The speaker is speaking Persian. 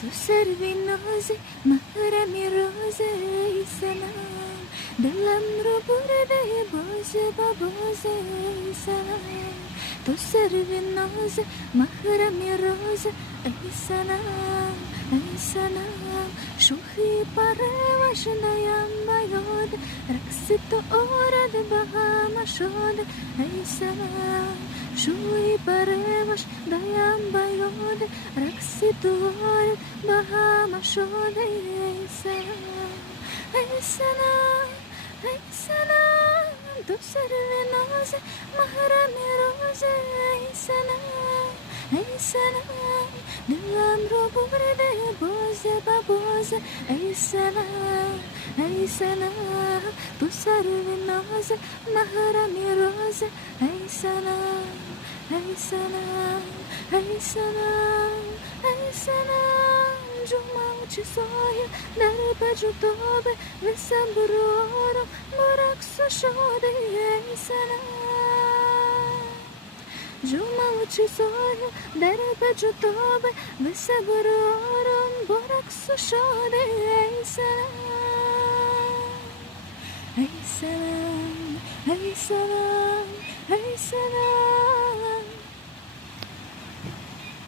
تو سروی نازی محرمی روزه ای سلام دلم رو برده بازه با بازه ای سلام تو سروی نازی محرمی روزه ای سلام ای سلام شوخی پره وشنایم بیاد رقص تو آرد به همه شد ای سلام شوی پرهاش دایم بیاد رقص تو آرد به همه شد ای سلام ای سلام ای سلام تو سروی ناز محرم روزه ای سلام ای سلام دلم رو برده بازه با بازه ای سلام ای سلام تو سروی ناز محرم روزه ای سلام ای سلام ای سلام ای سلام جمعه و چیزای در بجدابه و صبرارو مرقص شده ای سلام جمعه و چیزای در بجدابه و صبرارو مرقص شده ای سلام ای سلام ای سلام ای سلام